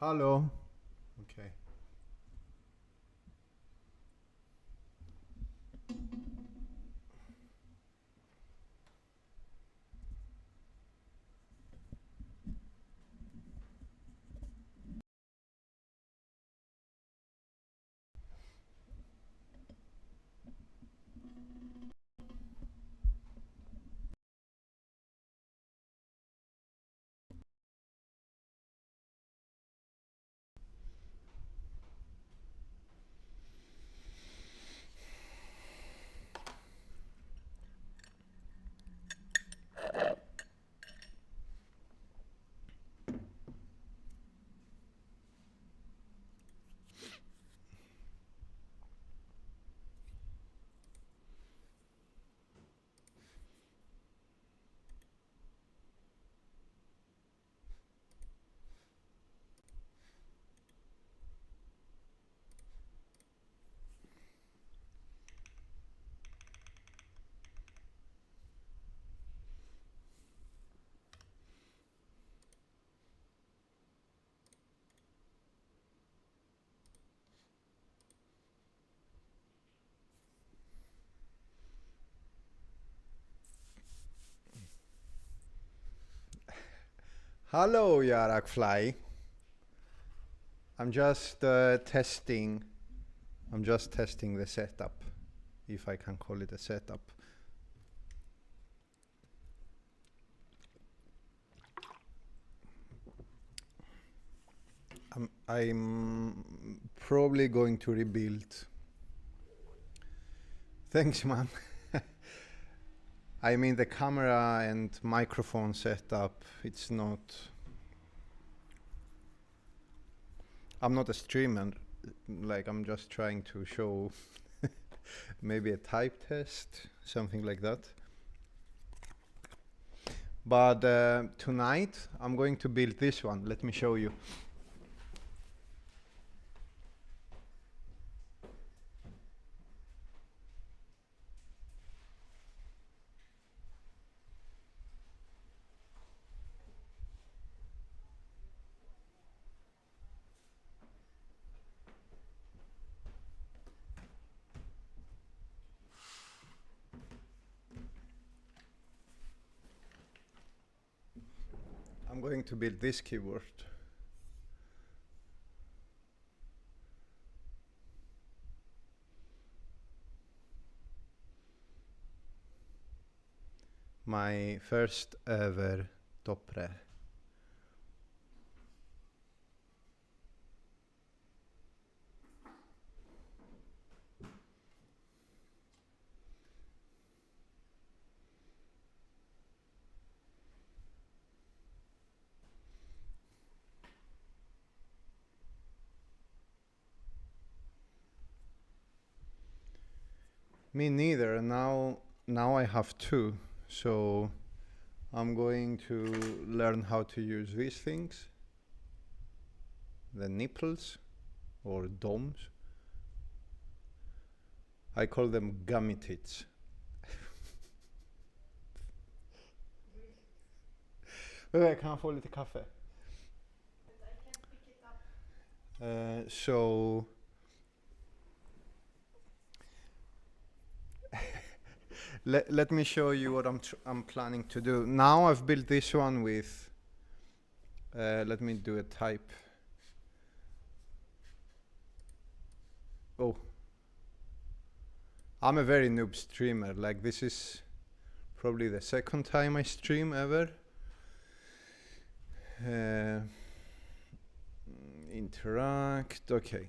Hello. Okay. Hello, Yarak Fly. I'm just testing. I'm just testing the setup, if I can call it a setup. I'm probably going to rebuild. Thanks, man. I mean, the camera and microphone setup, it's not. I'm not a streamer. Like, I'm just trying to show maybe a type test, something like that. But tonight, I'm going to build this one. Let me show you. I'm going to build this keyboard. My first ever top rare. Me neither. Now I have two, so I'm going to learn how to use these things. The nipples or domes. I call them gummy tits. Kan jag få lite kaffe? So let me show you what I'm planning to do. Now I've built this one with. Let me do a type. Oh, I'm a very noob streamer. Like, this is probably the second time I stream ever. Interact. Okay.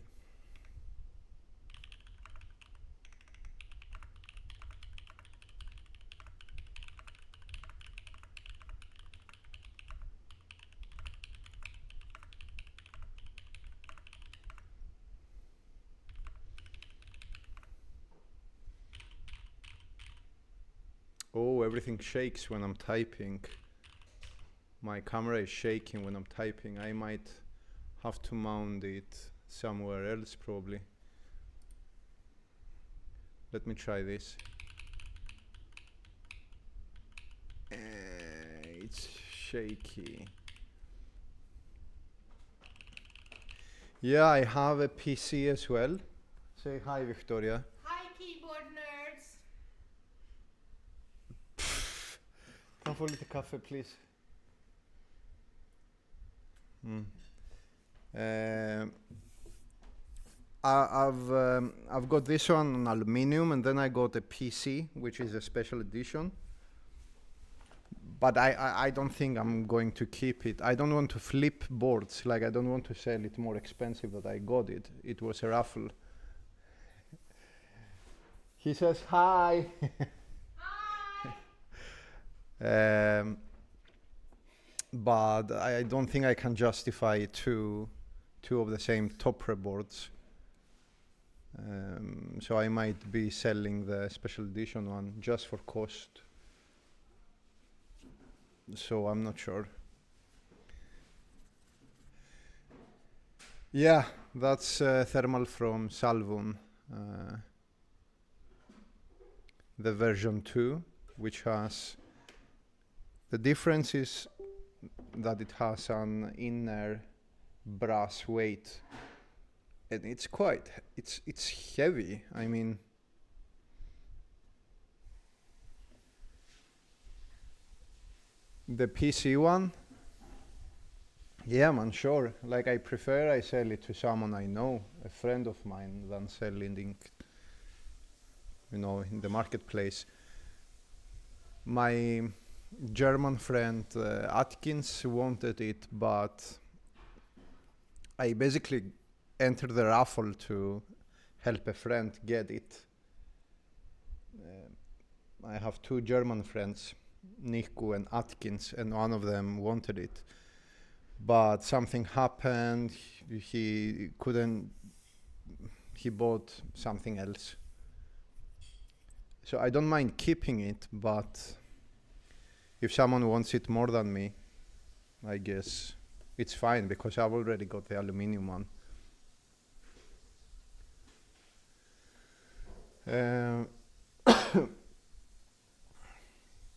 Oh, everything shakes when I'm typing. My camera is shaking when I'm typing. I might have to mount it somewhere else probably. Let me try this. It's shaky. Yeah, I have a PC as well. Say hi, Victoria. Hi, keyboard nerds. Kan få lite kaffe, please? I've got this one on aluminium, and then I got a PC, which is a special edition. But I don't think I'm going to keep it. I don't want to flip boards. Like, I don't want to sell it more expensive than I got it. It was a raffle. He says hi. Hi. But I don't think I can justify two of the same Topre boards. So I might be selling the special edition one just for cost. So I'm not sure. Yeah, that's thermal from Salvon, the version 2, which has, the difference is that it has an inner brass weight, and it's heavy. I mean, the PC one, yeah, man, sure. Like, I prefer I sell it to someone I know, a friend of mine, than selling it, in the marketplace. My German friend Atkins wanted it, but I basically entered the raffle to help a friend get it. I have two German friends, Niku and Atkins, and one of them wanted it. But something happened, he couldn't, he bought something else. So I don't mind keeping it, but if someone wants it more than me, I guess it's fine, because I've already got the aluminium one.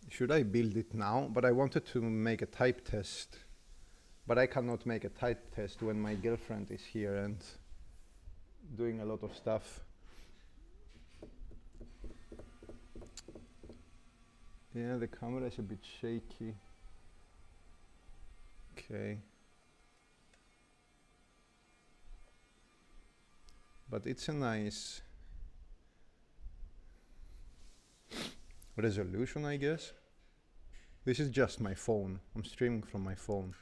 Should I build it now? But I wanted to make a type test. But I cannot make a type test when my girlfriend is here and doing a lot of stuff. Yeah, the camera is a bit shaky. Okay. But it's a nice resolution, I guess. This is just my phone. I'm streaming from my phone.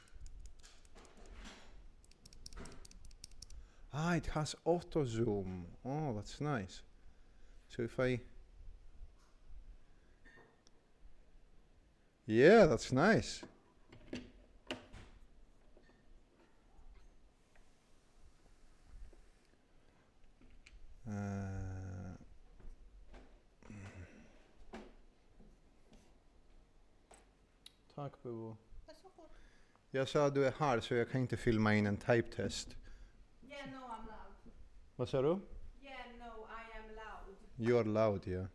Ah, it has auto zoom. Oh, that's nice. So if I... Yeah, that's nice. Tack Bobo. Jag sa att du är här, så jag kan inte filma in en type-test. Yeah, no, I'm loud. Vad sa du? Yeah, no, I am loud. You're loud, yeah.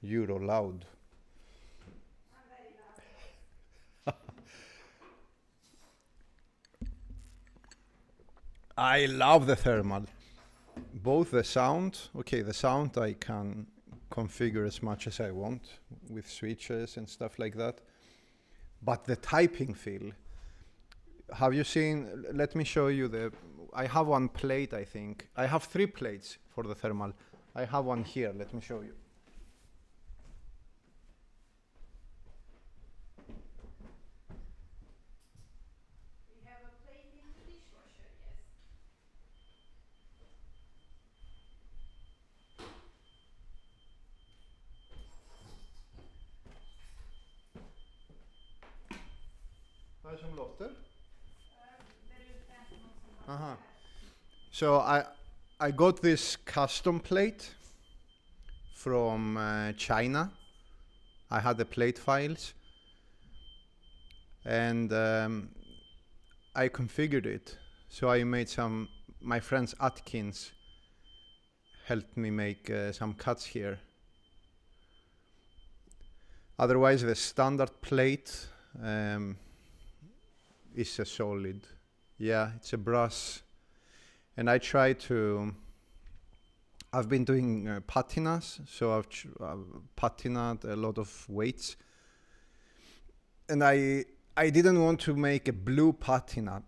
You're loud. I'm very loud. I love the thermal. Both the sound, okay, the sound I can configure as much as I want with switches and stuff like that. But the typing feel, have you seen, let me show you I have one plate, I think. I have 3 plates for the thermal. I have one here, let me show you. We have a plate in the dishwasher, yes. Vad är det som låter? There is So I got this custom plate from China. I had the plate files, and I configured it. So I made my friends Atkins helped me make some cuts here. Otherwise, the standard plate is a solid Yeah, it's a brass. And I try to. I've been doing patinas, so I've patinat a lot of weights, and I didn't want to make a blue patina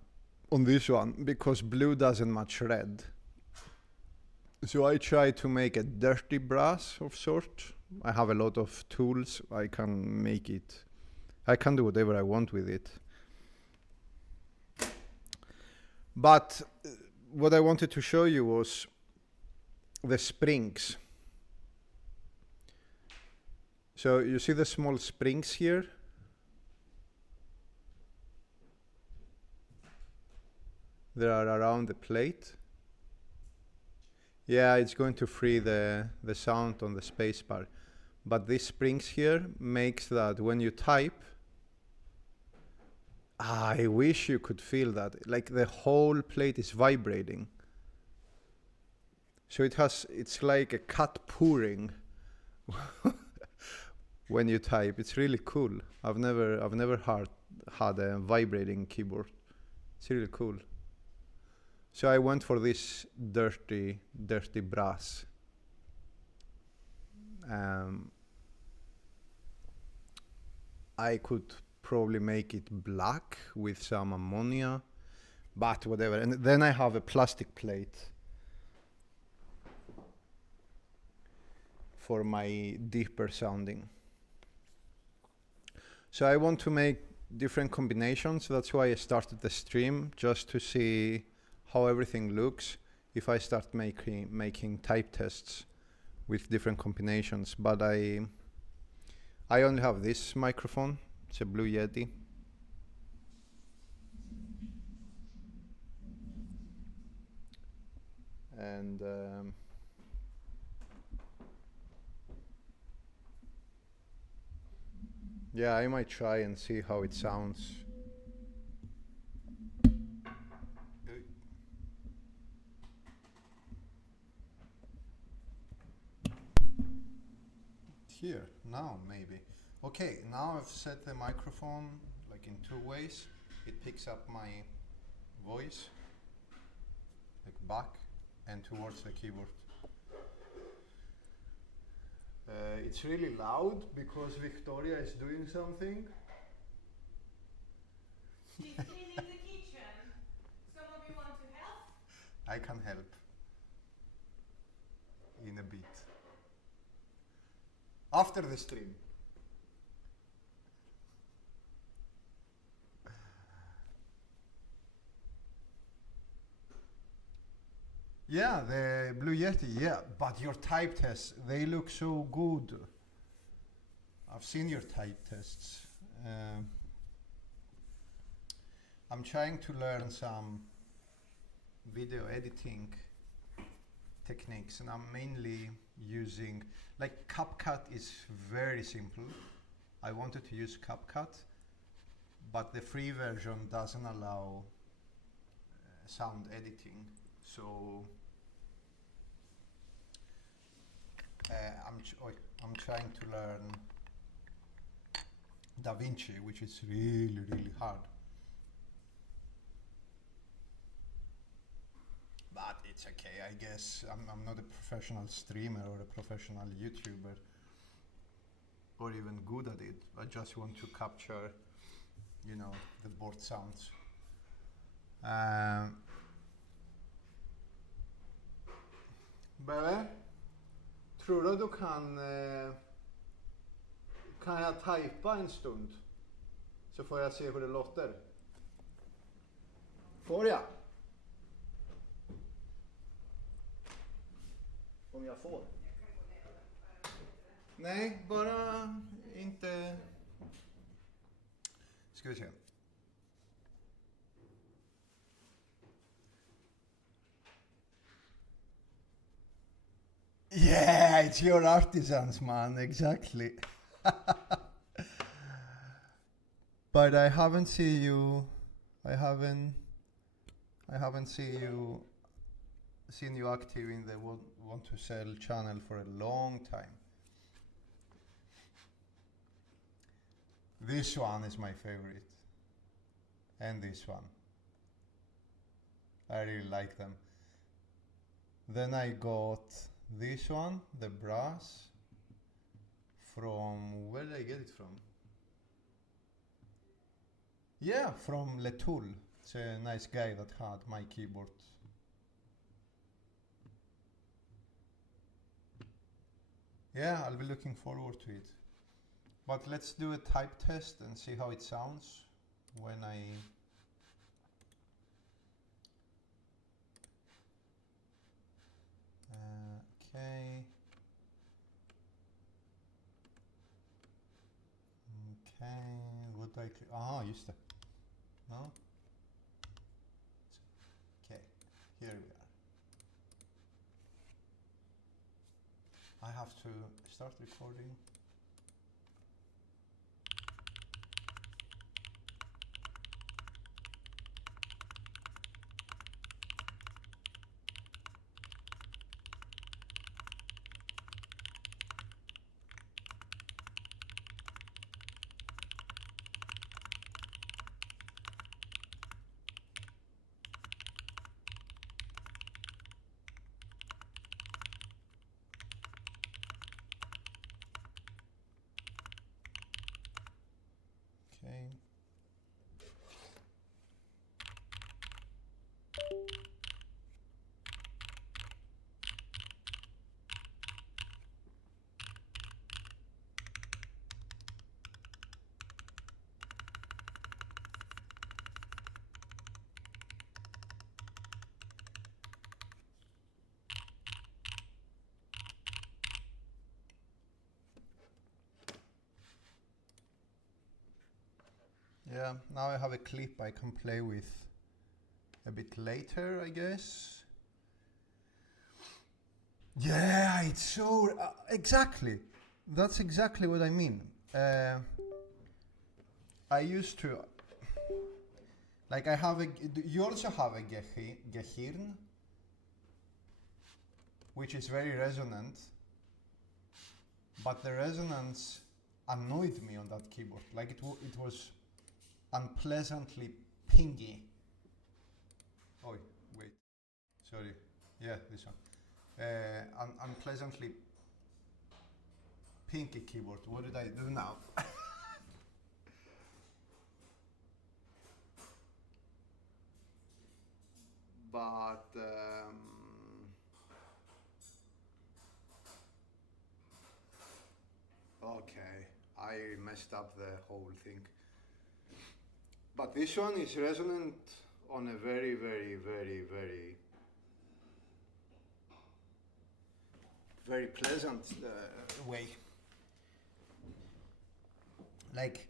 on this one because blue doesn't match red. So I try to make a dirty brass of sort. I have a lot of tools. I can make it. I can do whatever I want with it. But what I wanted to show you was the springs. So you see the small springs here? They are around the plate. Yeah, it's going to free the sound on the spacebar. But these springs here makes that when you type, I wish you could feel that. Like the whole plate is vibrating. So it's like a cat purring when you type. It's really cool. I've never had a vibrating keyboard. It's really cool. So I went for this dirty brass. I could probably make it black with some ammonia, but whatever. And then I have a plastic plate for my deeper sounding. So I want to make different combinations. That's why I started the stream, just to see how everything looks if I start making type tests with different combinations. But I only have this microphone. It's a Blue Yeti. And yeah, I might try and see how it sounds. Here, now maybe. Okay, now I've set the microphone like in 2 ways. It picks up my voice, like back and towards the keyboard. It's really loud because Victoria is doing something. She's cleaning the kitchen. Some of you want to help? I can help in a bit. After the stream. Yeah, the Blue Yeti, yeah, but your type tests, they look so good. I've seen your type tests. I'm trying to learn some video editing techniques, and I'm mainly using, like, CapCut is very simple. I wanted to use CapCut, but the free version doesn't allow sound editing. So I'm trying to learn DaVinci, which is really hard. But it's okay, I guess. I'm not a professional streamer or a professional YouTuber or even good at it. I just want to capture, you know, the board sounds. Bebe, tror du du kan jag typa en stund? Så får jag se hur det låter. Får jag? Om jag får? Nej, bara inte... Ska vi se. Yeah, it's your artisans, man, exactly. But I haven't seen you active in the want to sell channel for a long time. This one is my favorite. And this one. I really like them. Then I got this one, the brass, from, where did I get it from? Yeah, from Letool. It's a nice guy that had my keyboard. Yeah, I'll be looking forward to it. But let's do a type test and see how it sounds when I... okay. Okay, what do I click? Ah, just det. No? Okay, here we are. I have to start recording. Okay. Yeah, now I have a clip I can play with a bit later, I guess. Yeah, it's so... exactly. That's exactly what I mean. I used to... like I have a... you also have a Gehirn, which is very resonant, but the resonance annoyed me on that keyboard. Like it was unpleasantly pingy. Oh, wait. Sorry. Yeah, this one. Unpleasantly pinky keyboard. What did I do now? But okay, I messed up the whole thing. But this one is resonant on a very, very, very, very, very pleasant way. Like,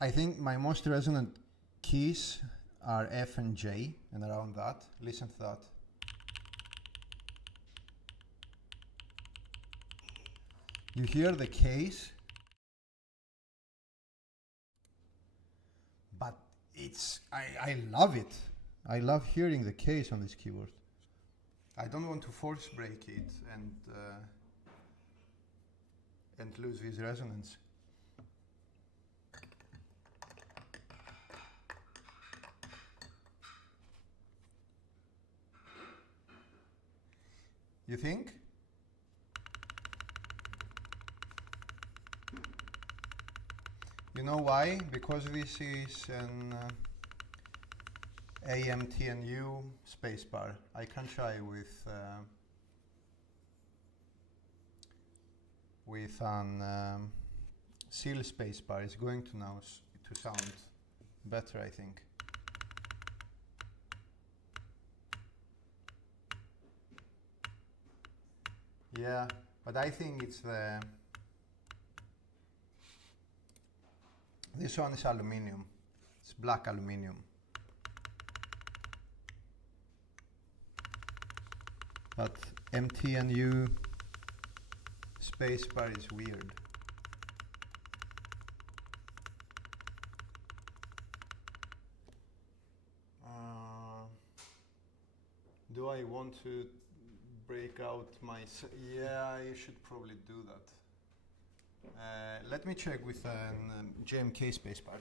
I think my most resonant keys are F and J, and around that. Listen to that. You hear the case, but it's, I love it. I love hearing the case on this keyboard. I don't want to force break it and lose this resonance. You think? You know why? Because this is an MTNU spacebar. I can try with an CYL spacebar. It's going to now to sound better, I think. Yeah, but I think it's the... this one is aluminium. It's black aluminium. But MTNU spacebar is weird. Do I want to break out my... yeah, I should probably do that. Let me check with an JMK spacebar.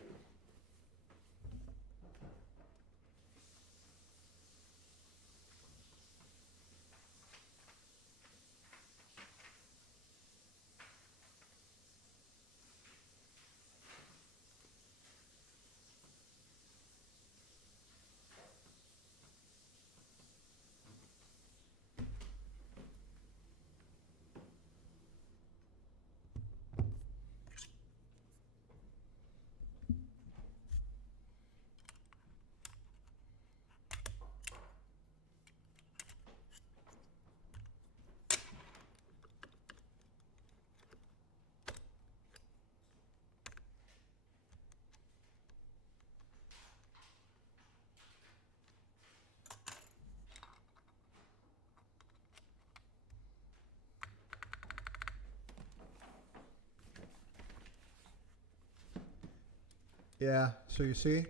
Yeah, so you see,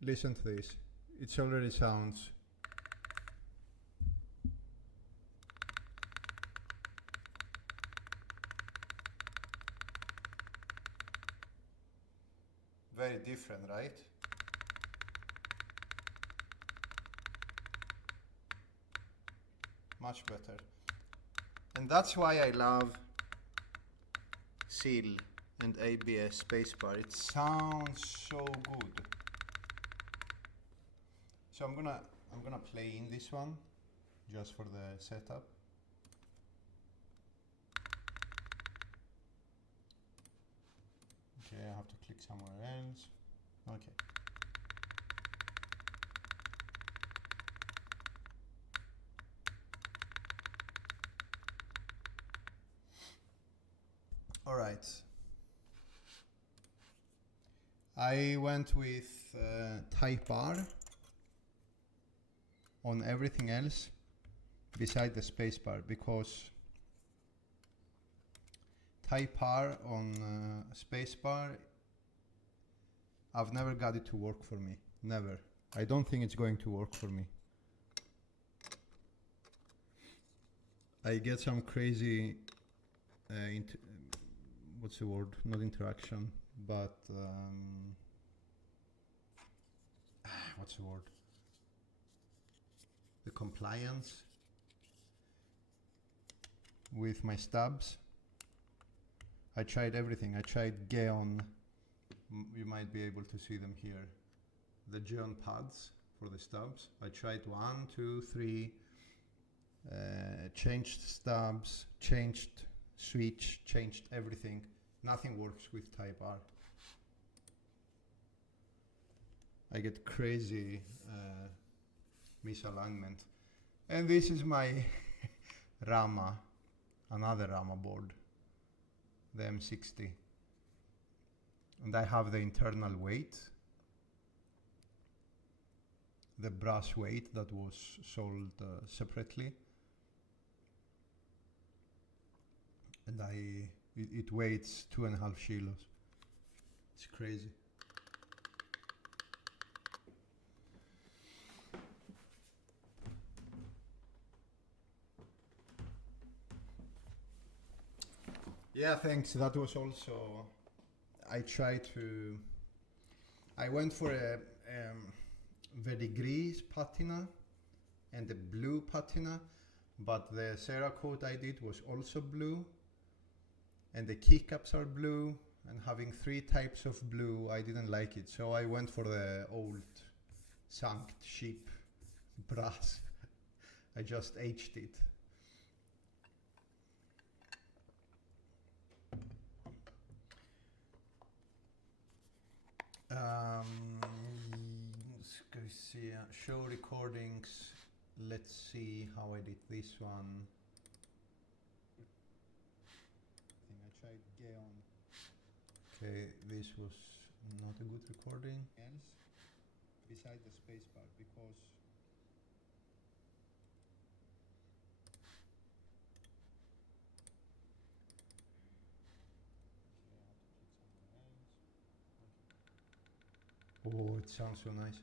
listen to this. It already sounds very different, right? Much better. And that's why I love CYL and ABS spacebar. It sounds so good. So I'm gonna play in this one just for the setup. Okay, I have to click somewhere else. Okay. All right. I went with Type R on everything else beside the spacebar because Type R on spacebar, I've never got it to work for me. Never. I don't think it's going to work for me. I get some crazy, what's the word? Not interaction, but what's the word? The compliance with my stubs. I tried everything. I tried Geon. You might be able to see them here. The Geon pads for the stubs. I tried 1, 2, 3. Changed stubs, changed switch, changed everything. Nothing works with Type R. I get crazy misalignment. And this is my Rama, another Rama board, the M60. And I have the internal weight, the brass weight that was sold separately. And it weighs 2.5 kilos. It's crazy. Yeah, thanks. That was also, I went for a verdigris patina and a blue patina, but the Cerakote I did was also blue, and the keycaps are blue, and having 3 types of blue, I didn't like it, so I went for the old sunk ship brass. I just aged it. Let's go see, show recordings. Let's see how I did this one. I think I tried Geon. Okay, this was not a good recording. Else, beside the spacebar, because oh, it sounds so nice.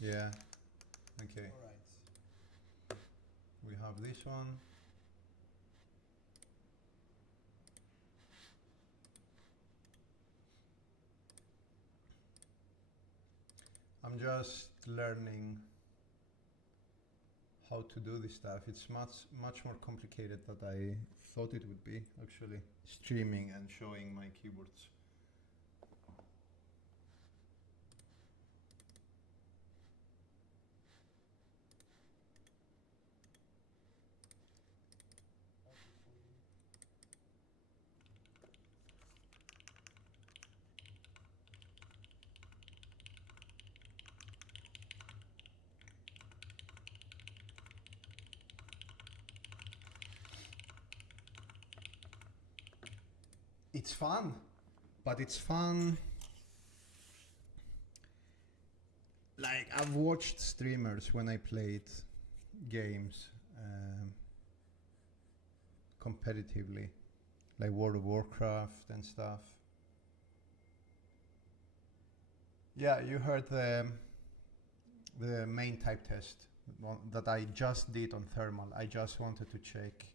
Yeah. Okay. All right. We have this one. I'm just learning how to do this stuff. It's much more complicated than I thought it would be, actually. Streaming and showing my keyboards. It's fun, but it's fun. Like, I've watched streamers when I played games, competitively, like World of Warcraft and stuff. Yeah, you heard the main type test that I just did on thermal. I just wanted to check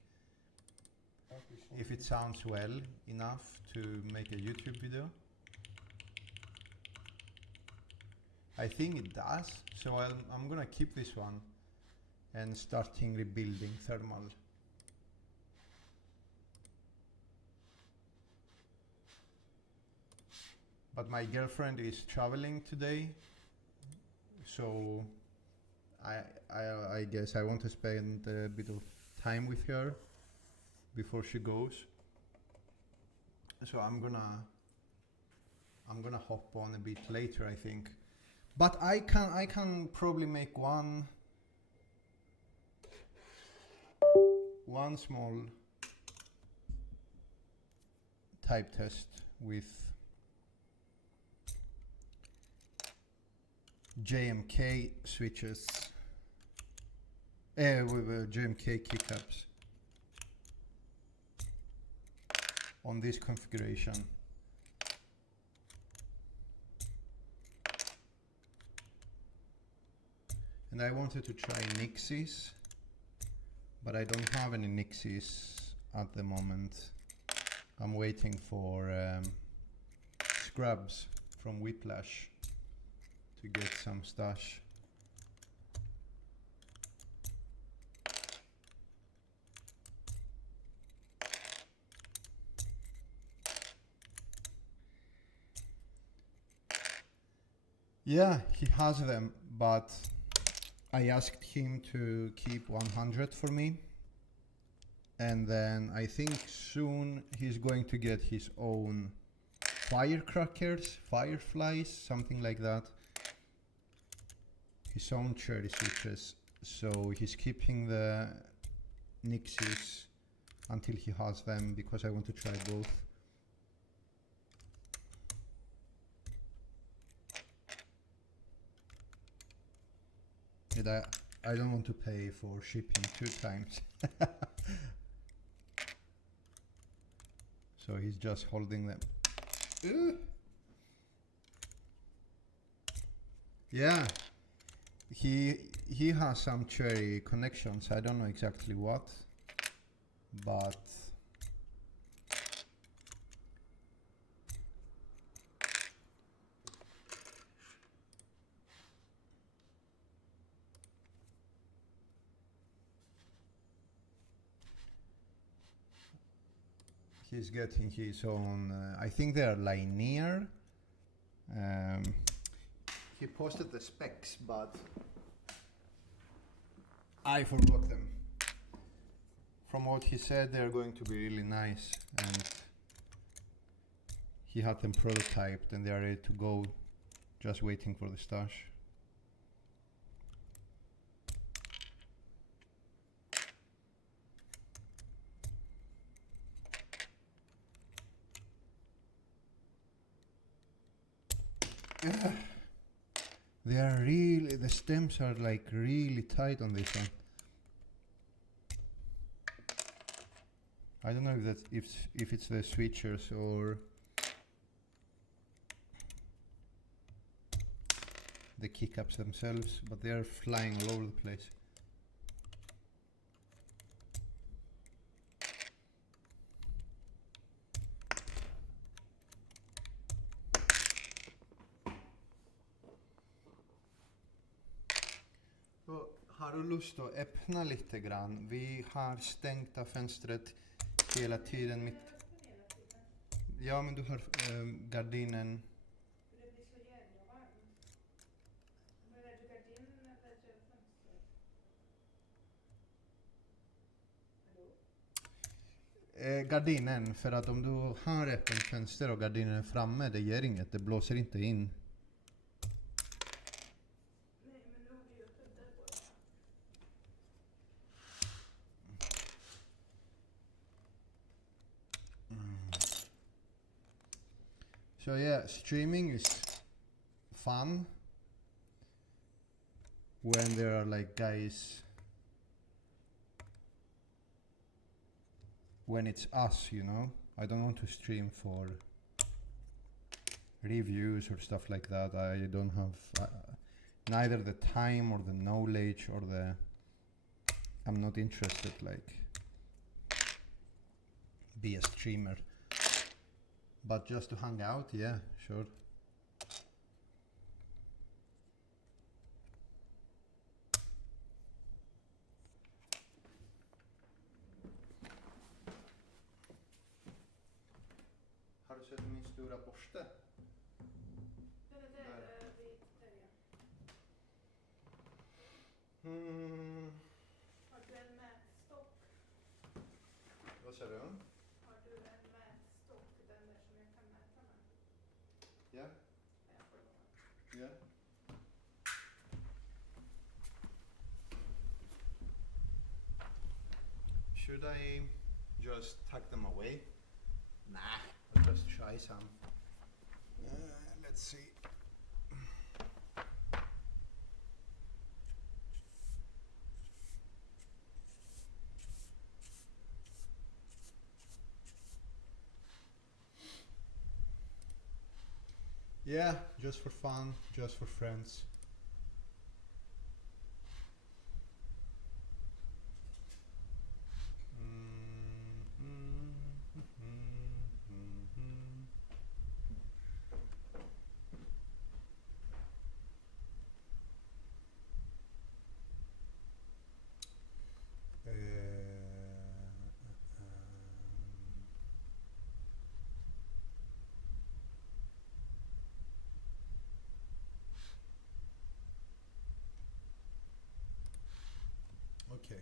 if it sounds well enough to make a YouTube video. I think it does, so I'm gonna keep this one and starting rebuilding thermal. But my girlfriend is traveling today, so I guess I want to spend a bit of time with her before she goes. So I'm gonna hop on a bit later, I think. But I can probably make one small type test with JMK switches, with JMK keycaps on this configuration. And I wanted to try Nixies, but I don't have any Nixies at the moment. I'm waiting for scrubs from Whiplash to get some stash. Yeah, he has them, but I asked him to keep 100 for me. And then I think soon he's going to get his own firecrackers, fireflies, something like that. His own cherry switches. So he's keeping the Nixies until he has them, because I want to try both. And I don't want to pay for shipping 2 times. So he's just holding them. Yeah, he has some cherry connections. I don't know exactly what, but he's getting his own, I think they are linear. He posted the specs, but I forgot them. From what he said, they're going to be really nice, and he had them prototyped and they are ready to go, just waiting for the stash. They are really, the stems are like really tight on this one. I don't know if that's if it's the switchers or the keycaps themselves, but they are flying all over the place. Har du lust att öppna lite grann? Vi har stängt av fönstret hela tiden. Ja, men du har gardinen. Det blir så jävla varmt. Men är du gardin eller fönster? Hallå? Gardinen, för att om du har öppen fönster och gardinen är framme, det ger inget, det blåser inte in. Nej, men nu har du ju kuddar på det. So yeah, streaming is fun when there are like guys when it's us, you know. I don't want to stream for reviews or stuff like that. I don't have neither the time or the knowledge or the... I'm not interested, like, be a streamer. But just to hang out, yeah, sure. Har du sett min stora borste? Den är där, vit tröja. Har du en mätstock? Vad sa du? Har du en mätstock, den där som jag kan mäta med? Ja. Jag får låna. Ja. Should I just tuck them away? Nah, I'll just try some. Let's see. Yeah, just for fun, just for friends. Okay,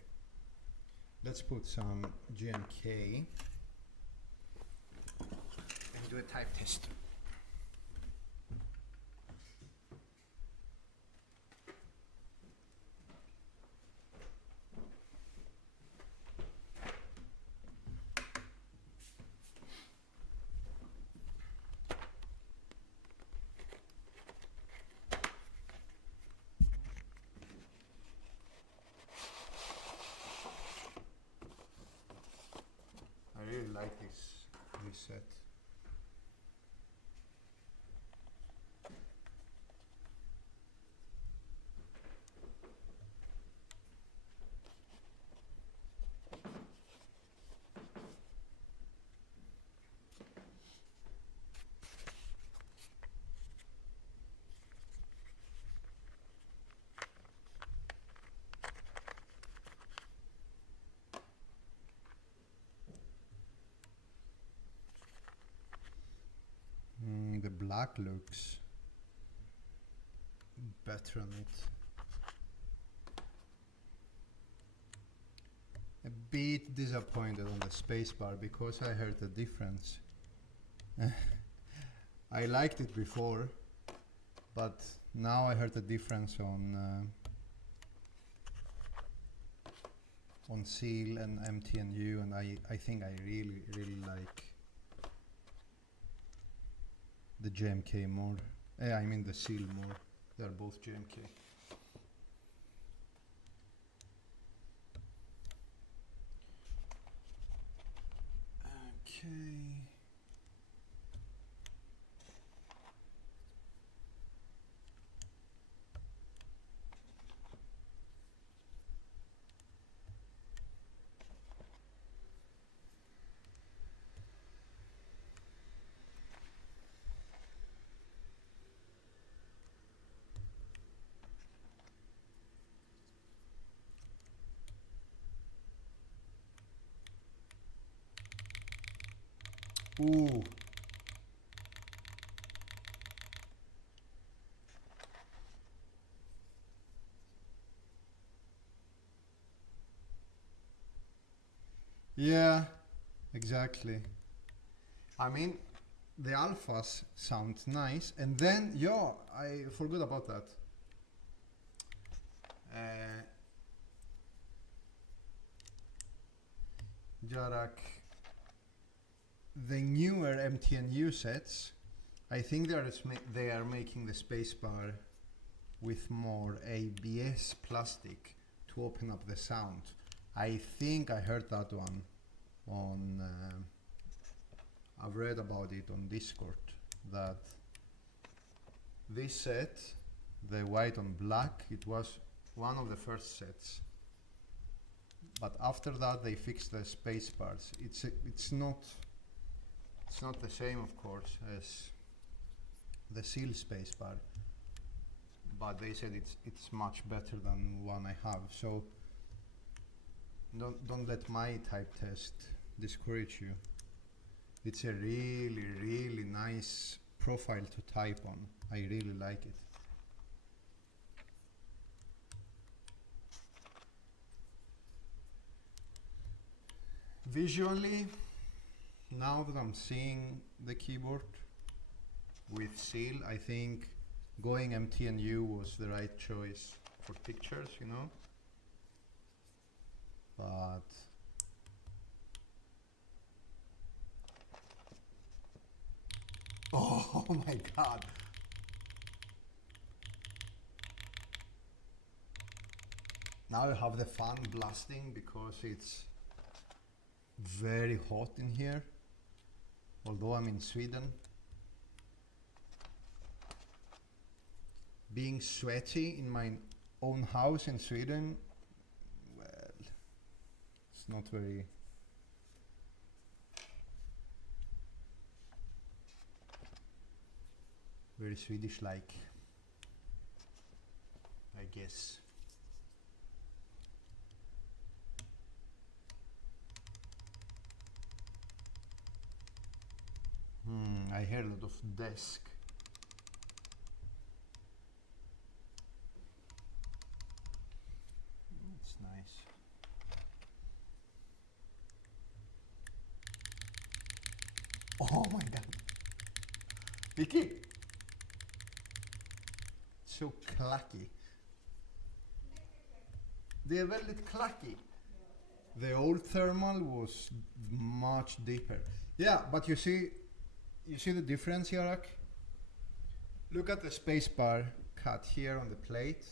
let's put some GMK and do a type test. I really like this set. The black looks better on it. A bit disappointed on the spacebar because I heard the difference. I liked it before, but now I heard the difference on CYL and MTNU, and I think I really like the JMK more. I mean the CYL more. They're both JMK. Okay. Ooh. Yeah, exactly. I mean, the alphas sound nice, and then, yeah, I forgot about that. Jarak, the newer MTNU sets, I think they are making the spacebar with more ABS plastic to open up the sound. I think I heard that one. on I've read about it on Discord that this set, the white on black, it was one of the first sets, but after that they fixed the space bars. It's not the same, of course, as the CYL space bar, but they said it's much better than one I have. So don't let my type test discourage you. It's a really nice profile to type on. I really like it. Visually, now that I'm seeing the keyboard with CYL, I think going MTNU was the right choice for pictures, you know. But oh my god. Now I have the fan blasting because it's very hot in here, although I'm in Sweden. Being sweaty in my own house in Sweden, well, it's not very Swedish like, I guess. I hear a lot of desk. It's nice. Oh my god. Vicky! So clacky. Det är väldigt clacky. The old thermal was much deeper. Yeah, but you see the difference, Yarak? Look at the spacebar cut here on the plate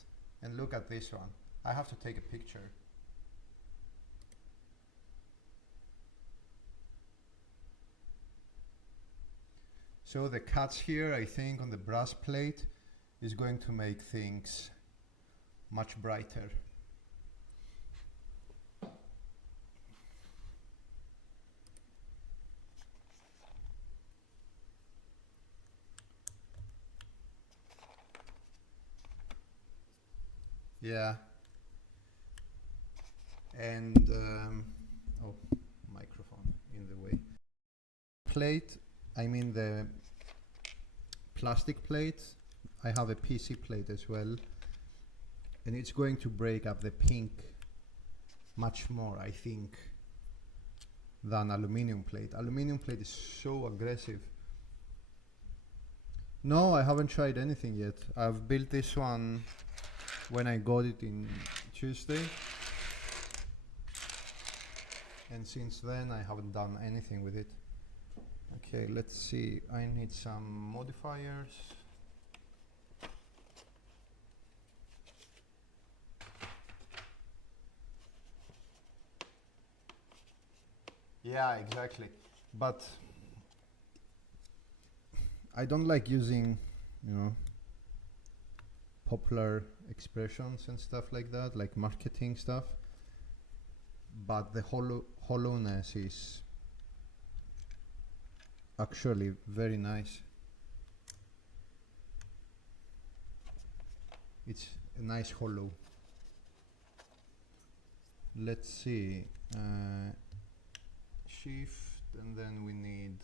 and look at this one. I have to take a picture. So the cuts here, I think, on the brass plate is going to make things much brighter. Yeah. And oh, microphone in the way. Plate, I mean the plastic plate. I have a PC plate as well, and it's going to break up the pink much more, I think, than aluminum plate. Aluminum plate is so aggressive. No, I haven't tried anything yet. I've built this one when I got it in Tuesday, and since then I haven't done anything with it. Okay, let's see. I need some modifiers. Yeah, exactly. But I don't like using, you know, popular expressions and stuff like that, like marketing stuff. But the hollowness is actually very nice. It's a nice hollow. Let's see. Shift, and then we need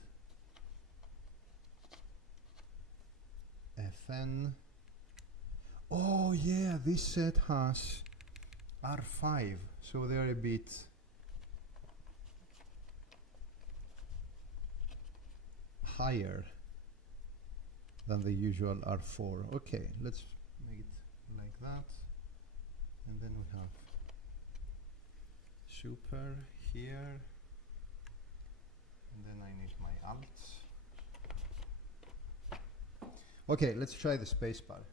FN. Oh yeah, this set has R5, so they're a bit higher than the usual R4. Okay, let's make it like that. And then we have super here. And then I need my alts. Okay, let's try the spacebar.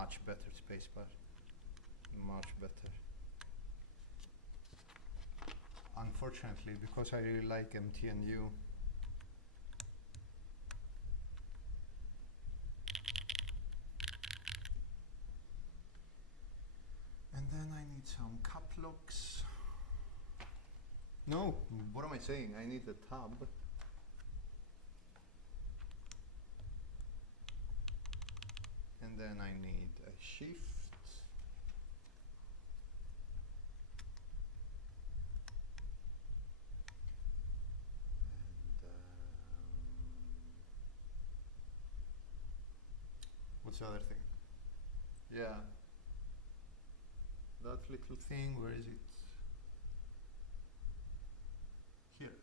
much better spacebar. Much better. Unfortunately, because I really like MTNU, and then I need some cap locks. No, what am I saying? I need the tab. And then I need a shift. What's the other thing? Yeah. That little thing, where is it? Here.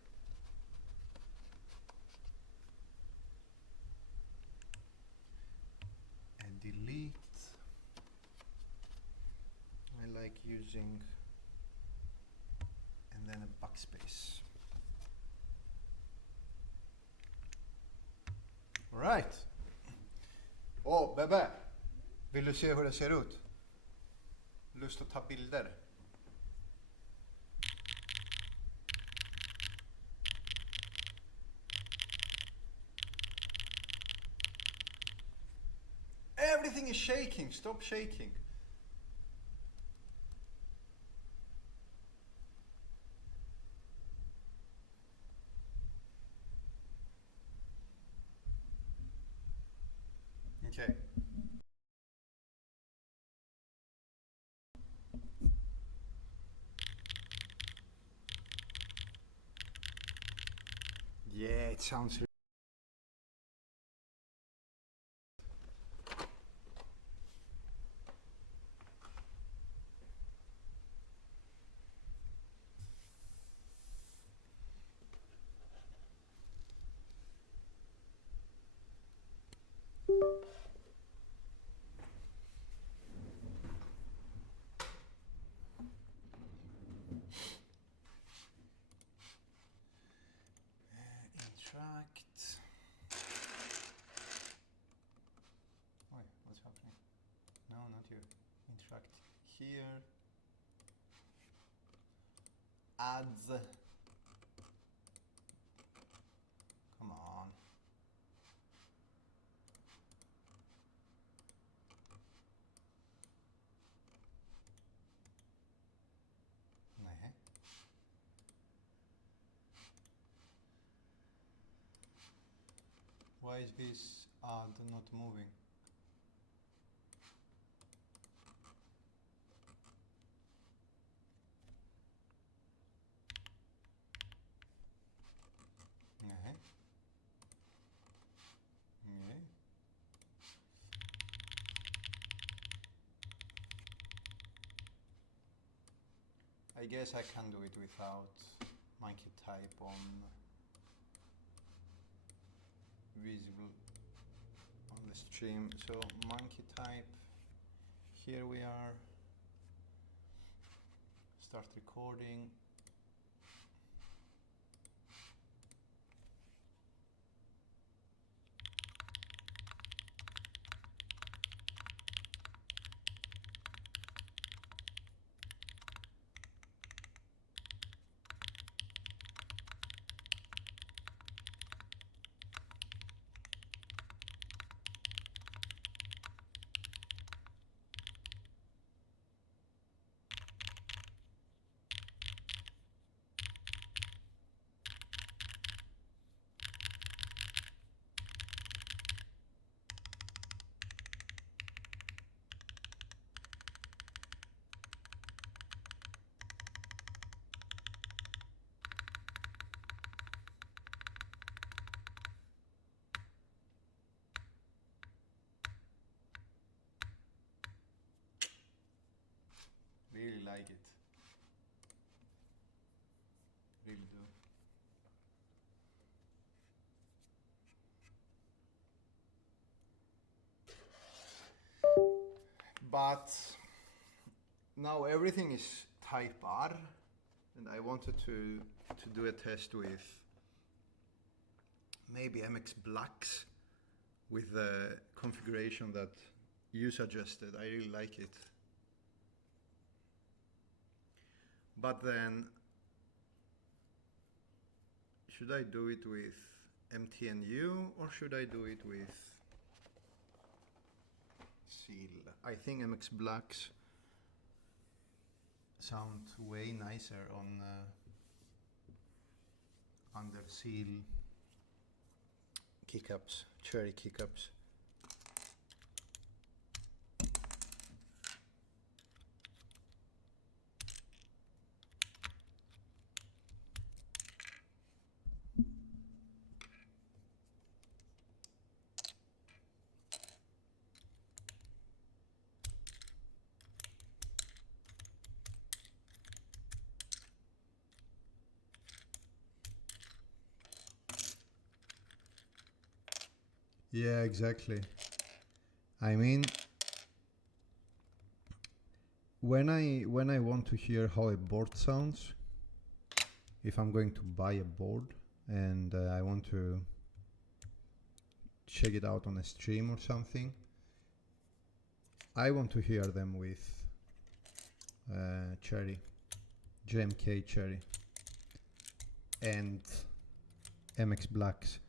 And delete. I like using, and then a backspace. All right. Åh, Bebbe! Vill du se hur det ser ut? Lust att ta bilder? Everything is shaking. Stop shaking. Okay. Yeah, it sounds. Interact. Wait, what's happening? No, not you. Interact here. Ads. Come on. Nej. Why is this ad not moving? Nej. Nej. I guess I can do it without monkey type on visible on the stream. So monkey type, here we are, start recording. Really like it. Really do. But now everything is type R, and I wanted to do a test with maybe MX Blacks with the configuration that you suggested. I really like it. But then, should I do it with MTNU or should I do it with CYL? I think MX Blacks sound way nicer on under CYL kickups, cherry kickups. Yeah, exactly. I mean, when I want to hear how a board sounds, if I'm going to buy a board and I want to check it out on a stream or something, I want to hear them with cherry, JMK cherry, and MX Blacks,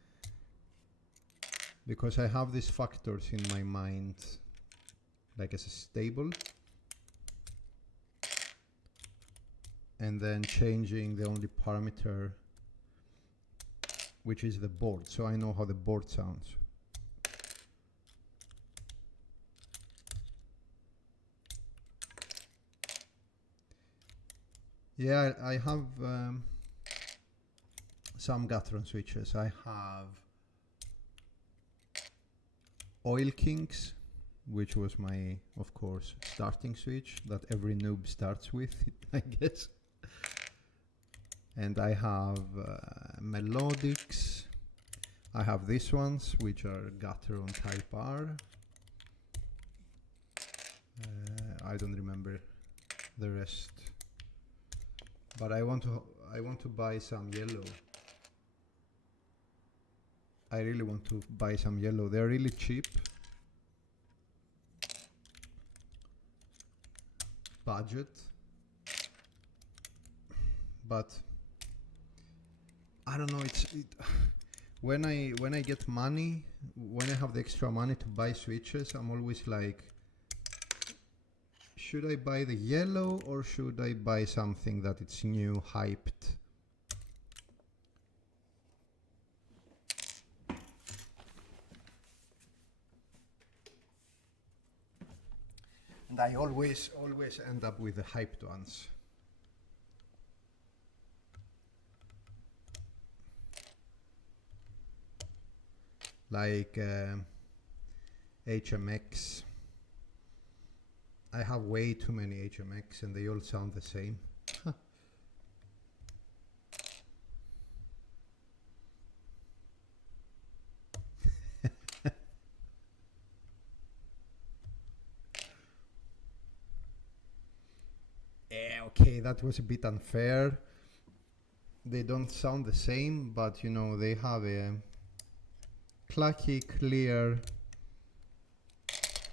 because I have these factors in my mind, like as a stable, and then changing the only parameter, which is the board, so I know how the board sounds. Yeah, I have some Gathron switches. I have Oil Kings, which was my, of course, starting switch that every noob starts with, I guess. And I have Melodics. I have these ones, which are Gathron Type R. I don't remember the rest, but I want to buy some yellow. I really want to buy some yellow. They're really cheap. Budget. But I don't know, when I get money, when I have the extra money to buy switches, I'm always like, should I buy the yellow or should I buy something that it's new, hyped? And I always end up with the hyped ones. Like HMX. I have way too many HMX and they all sound the same. Yeah, okay, that was a bit unfair. They don't sound the same, but you know, they have a clacky, clear,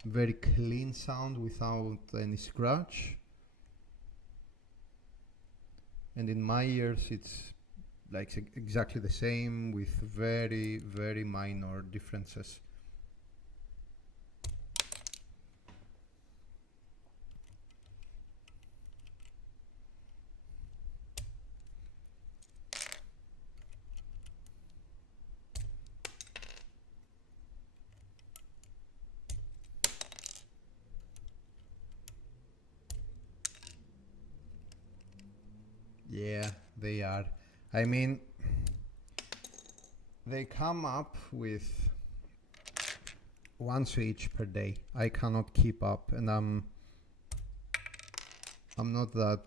very clean sound without any scratch. And in my ears, it's like exactly the same with very, very minor differences. Yeah, they are. I mean, they come up with one switch per day. I cannot keep up, and I'm not that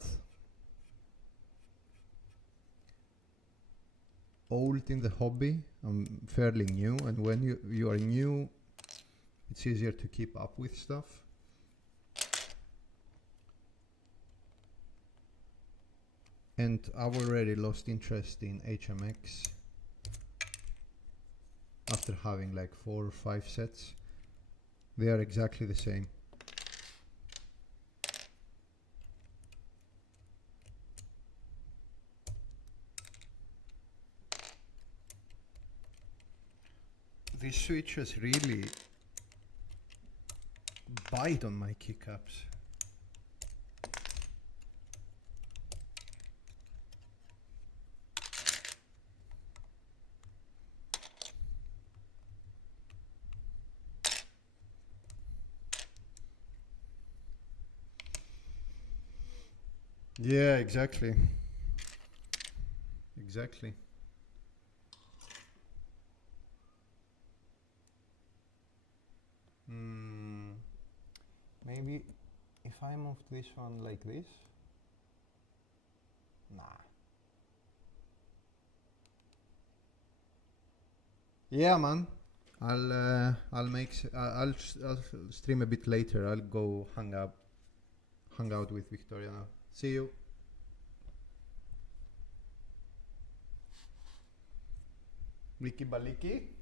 old in the hobby. I'm fairly new, and when you are new, it's easier to keep up with stuff. And I've already lost interest in HMX after having like 4 or 5 sets. They are exactly the same. These switches really bite on my keycaps. Yeah, exactly. Exactly. Maybe if I move this one like this. Nah. Yeah, man. I'll stream a bit later. I'll go hang out with Victoria now. See you. Wiki baliki.